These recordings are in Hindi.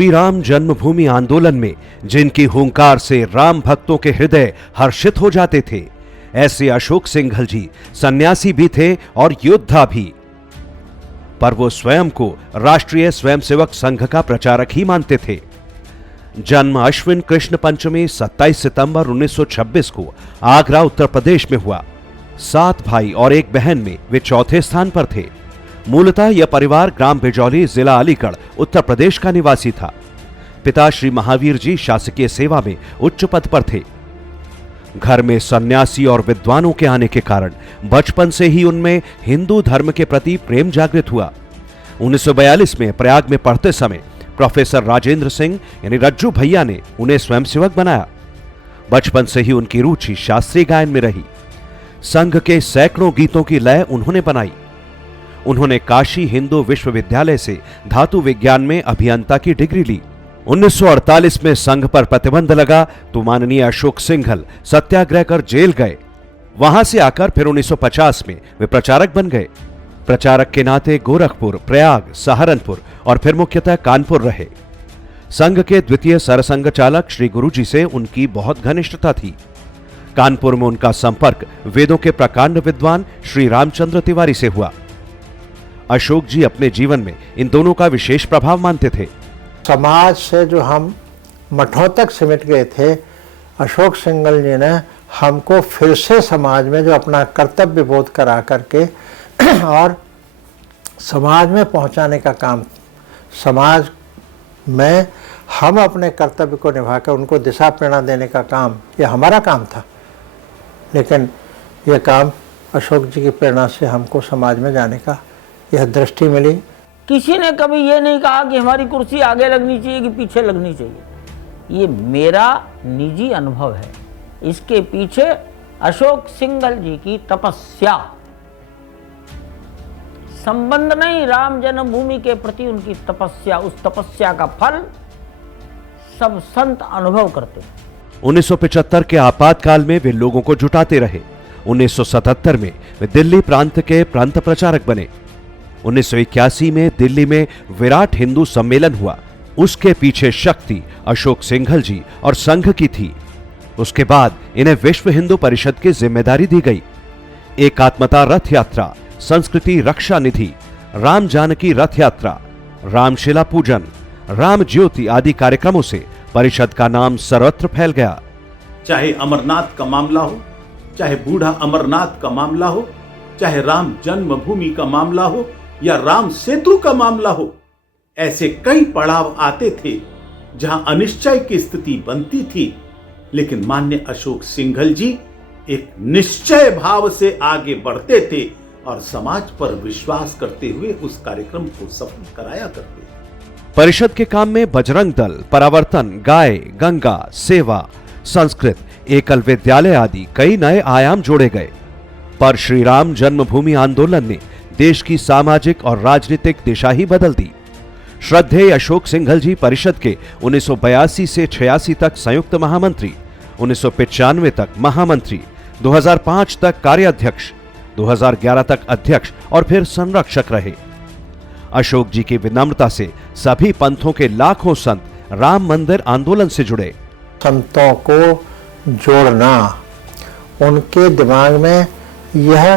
श्री राम जन्मभूमि आंदोलन में जिनकी हुंकार से राम भक्तों के हृदय हर्षित हो जाते थे, ऐसे अशोक सिंघल जी सन्यासी भी थे और योद्धा भी। पर वो स्वयं को राष्ट्रीय स्वयंसेवक संघ का प्रचारक ही मानते थे। जन्म अश्विन कृष्ण पंचमी 27 सितंबर 1926 को आगरा उत्तर प्रदेश में हुआ। 7 भाई और 1 बहन में वे चौथे स्थान पर थे। मूलतः यह परिवार ग्राम बिजौली, जिला अलीगढ़, उत्तर प्रदेश का निवासी था। पिता श्री महावीर जी शासकीय सेवा में उच्च पद पर थे। घर में सन्यासी और विद्वानों के आने के कारण बचपन से ही उनमें हिंदू धर्म के प्रति प्रेम जागृत हुआ। 1942 में प्रयाग में पढ़ते समय प्रोफेसर राजेंद्र सिंह यानी रज्जू भैया ने उन्हें स्वयंसेवक बनाया। बचपन से ही उनकी रुचि शास्त्रीय गायन में रही। संघ के सैकड़ों गीतों की लय उन्होंने बनाई। उन्होंने काशी हिंदू विश्वविद्यालय से धातु विज्ञान में अभियंता की डिग्री ली। 1948 में संघ पर प्रतिबंध लगा तो माननीय अशोक सिंघल सत्याग्रह कर जेल गए। वहां से आकर फिर 1950 में वे प्रचारक बन गए। प्रचारक के नाते गोरखपुर, प्रयाग, सहारनपुर और फिर मुख्यतः कानपुर रहे। संघ के द्वितीय सरसंघ चालक श्री गुरुजी से उनकी बहुत घनिष्ठता थी। कानपुर में उनका संपर्क वेदों के प्रकांड विद्वान श्री रामचंद्र तिवारी से हुआ। अशोक जी अपने जीवन में इन दोनों का विशेष प्रभाव मानते थे। समाज से जो हम मठों तक सिमट गए थे, अशोक सिंघल जी ने हमको फिर से समाज में जो अपना कर्तव्य बोध करा करके और समाज में पहुंचाने का काम, समाज में हम अपने कर्तव्य को निभाकर उनको दिशा प्रेरणा देने का काम, ये हमारा काम था। लेकिन यह काम अशोक जी की प्रेरणा से हमको समाज में जाने का यह दृष्टि मिली। किसी ने कभी ये नहीं कहा कि हमारी कुर्सी आगे लगनी चाहिए कि पीछे लगनी चाहिए। ये मेरा निजी अनुभव है। इसके पीछे अशोक सिंघल जी की तपस्या, संबंध नहीं, राम जन्मभूमि के प्रति उनकी तपस्या, उस तपस्या का फल सब संत अनुभव करते हैं। 1975 के आपातकाल में वे लोगों को जुटाते रहे। 1977 में वे दिल्ली प्रांत के प्रांत प्रचारक बने। 1981 में दिल्ली में विराट हिंदू सम्मेलन हुआ। उसके पीछे शक्ति अशोक सिंघल जी और संघ की थी। उसके बाद इन्हें विश्व हिंदू परिषद की जिम्मेदारी दी गई। एकात्मता रथ यात्रा, संस्कृति रक्षा निधि, राम जानकी रथ यात्रा, रामशिला पूजन, राम ज्योति आदि कार्यक्रमों से परिषद का नाम सर्वत्र फैल गया। चाहे अमरनाथ का मामला हो, चाहे बूढ़ा अमरनाथ का मामला हो, चाहे राम जन्मभूमि का मामला हो या राम सेतु का मामला हो, ऐसे कई पड़ाव आते थे जहां अनिश्चय की स्थिति बनती थी। लेकिन माननीय अशोक सिंघल जी एक निश्चय भाव से आगे बढ़ते थे और समाज पर विश्वास करते हुए उस कार्यक्रम को सफल कराया करते थे। परिषद के काम में बजरंग दल, परावर्तन, गाय, गंगा, सेवा, संस्कृत, एकल विद्यालय आदि कई नए आयाम जोड़े गए। पर श्री राम जन्मभूमि आंदोलन ने देश की सामाजिक और राजनीतिक दिशा ही बदल दी। श्रद्धेय अशोक सिंघल जी परिषद के 1982 से 86 तक संयुक्त महामंत्री, 1995 तक महामंत्री, 2005 तक कार्याध्यक्ष, 2011 तक अध्यक्ष और फिर संरक्षक रहे। अशोक जी की विनम्रता से सभी पंथों के लाखों संत राम मंदिर आंदोलन से जुड़े। संतों को जोड़ना, उनके दिमाग में यह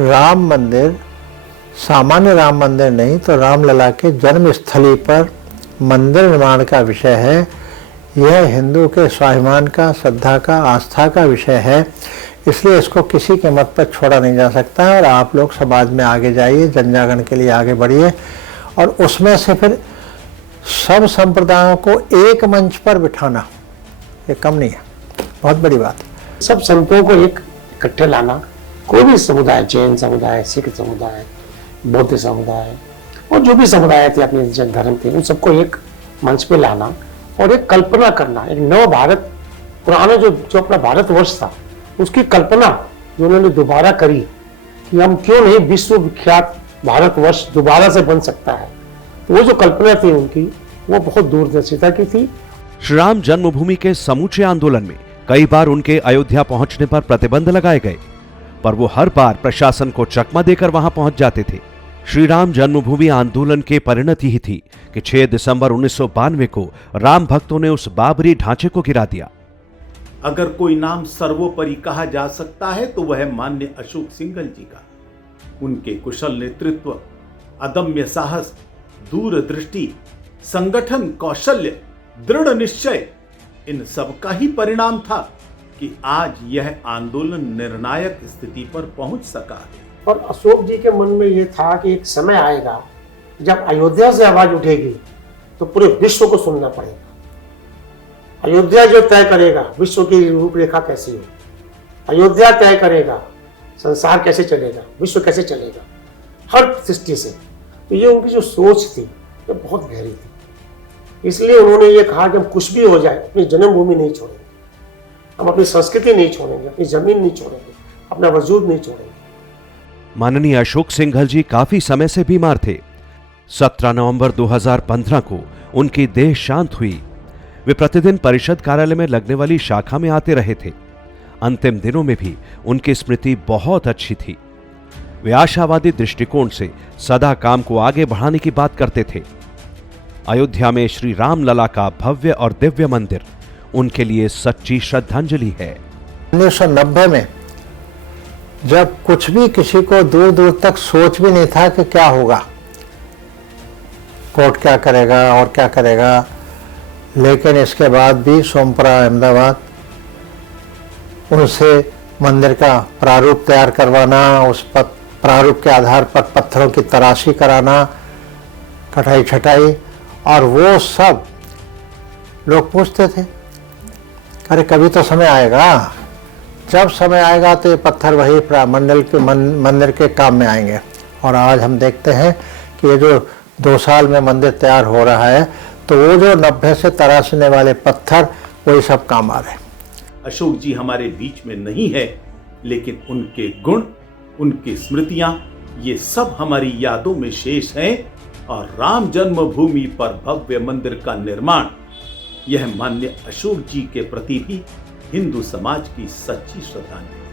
राम मंदिर सामान्य राम मंदिर नहीं तो रामलला के जन्म स्थली पर मंदिर निर्माण का विषय है। यह हिंदू के स्वाभिमान का, श्रद्धा का, आस्था का विषय है। इसलिए इसको किसी के मत पर छोड़ा नहीं जा सकता है। और आप लोग समाज में आगे जाइए, जनजागरण के लिए आगे बढ़िए और उसमें से फिर सब संप्रदायों को एक मंच पर बिठाना, ये कम नहीं है, बहुत बड़ी बात है। सब संतों को एक इकट्ठे लाना, कोई भी समुदाय, जैन समुदाय, सिख समुदाय, बौद्ध समुदाय और जो भी समुदाय थे अपने जन धर्म थे, उन सबको एक मंच पे लाना और एक कल्पना करना, एक नव भारत, पुराना जो अपना भारतवर्ष था उसकी कल्पना जो उन्होंने दोबारा करी कि हम क्यों नहीं विश्व विख्यात भारतवर्ष दोबारा से बन सकता है। तो वो जो कल्पना थी उनकी, वो बहुत दूरदर्शिता की थी। श्री राम जन्मभूमि के समूचे आंदोलन में कई बार उनके अयोध्या पहुंचने पर प्रतिबंध लगाए गए, पर वो हर बार प्रशासन को चकमा देकर वहां पहुंच जाते थे। श्री राम जन्मभूमि आंदोलन के परिणति ही थी कि 6 दिसंबर 1992 को राम भक्तों ने उस बाबरी ढांचे को गिरा दिया। अगर कोई नाम सर्वोपरि कहा जा सकता है तो वह माननीय अशोक सिंघल जी का। उनके कुशल नेतृत्व, अदम्य साहस, दूरदृष्टि, संगठन कौशल्य, दृढ़ निश्चय, इन सब का ही परिणाम था कि आज यह आंदोलन निर्णायक स्थिति पर पहुंच सका है। और अशोक जी के मन में ये था कि एक समय आएगा जब अयोध्या से आवाज उठेगी तो पूरे विश्व को सुनना पड़ेगा। अयोध्या जो तय करेगा विश्व की रूपरेखा कैसी हो, अयोध्या तय करेगा संसार कैसे चलेगा, विश्व कैसे चलेगा, हर दृष्टि से। तो ये उनकी जो सोच थी ये बहुत गहरी थी। इसलिए उन्होंने ये कहा कि हम कुछ भी हो जाए अपनी जन्मभूमि नहीं छोड़ेंगे, हम अपनी संस्कृति नहीं छोड़ेंगे, अपनी जमीन नहीं छोड़ेंगे, अपना वजूद नहीं छोड़ेंगे। माननीय अशोक सिंघल जी काफी समय से बीमार थे। 17 नवंबर 2015 को उनकी देह शांत हुई। वे प्रतिदिन परिषद कार्यालय में लगने वाली शाखा में आते रहे थे। अंतिम दिनों में भी उनकी स्मृति बहुत अच्छी थी। वे आशावादी दृष्टिकोण से सदा काम को आगे बढ़ाने की बात करते थे। अयोध्या में श्री राम लला का भव्य और दिव्य मंदिर उनके लिए सच्ची श्रद्धांजलि है। 1990 में जब कुछ भी किसी को दूर दूर तक सोच भी नहीं था कि क्या होगा, कोर्ट क्या करेगा और क्या करेगा, लेकिन इसके बाद भी सोमपुरा अहमदाबाद उनसे मंदिर का प्रारूप तैयार करवाना, उस प्रारूप के आधार पर पत्थरों की तराशी कराना, कटाई छटाई, और वो सब लोग पूछते थे अरे कभी तो समय आएगा, जब समय आएगा तो ये पत्थर वही मंदिर के काम में आएंगे। और आज हम देखते हैं कि ये जो 2 साल में मंदिर तैयार हो रहा है तो वो जो 90 से तराशने वाले पत्थर वही सब काम आ रहे हैं। अशोक जी हमारे बीच में नहीं है, लेकिन उनके गुण, उनकी स्मृतियां, ये सब हमारी यादों में शेष हैं। और राम जन्मभूमि पर भव्य मंदिर का निर्माण, यह माननीय अशोक जी के प्रति भी हिंदू समाज की सच्ची श्रद्धांजलि।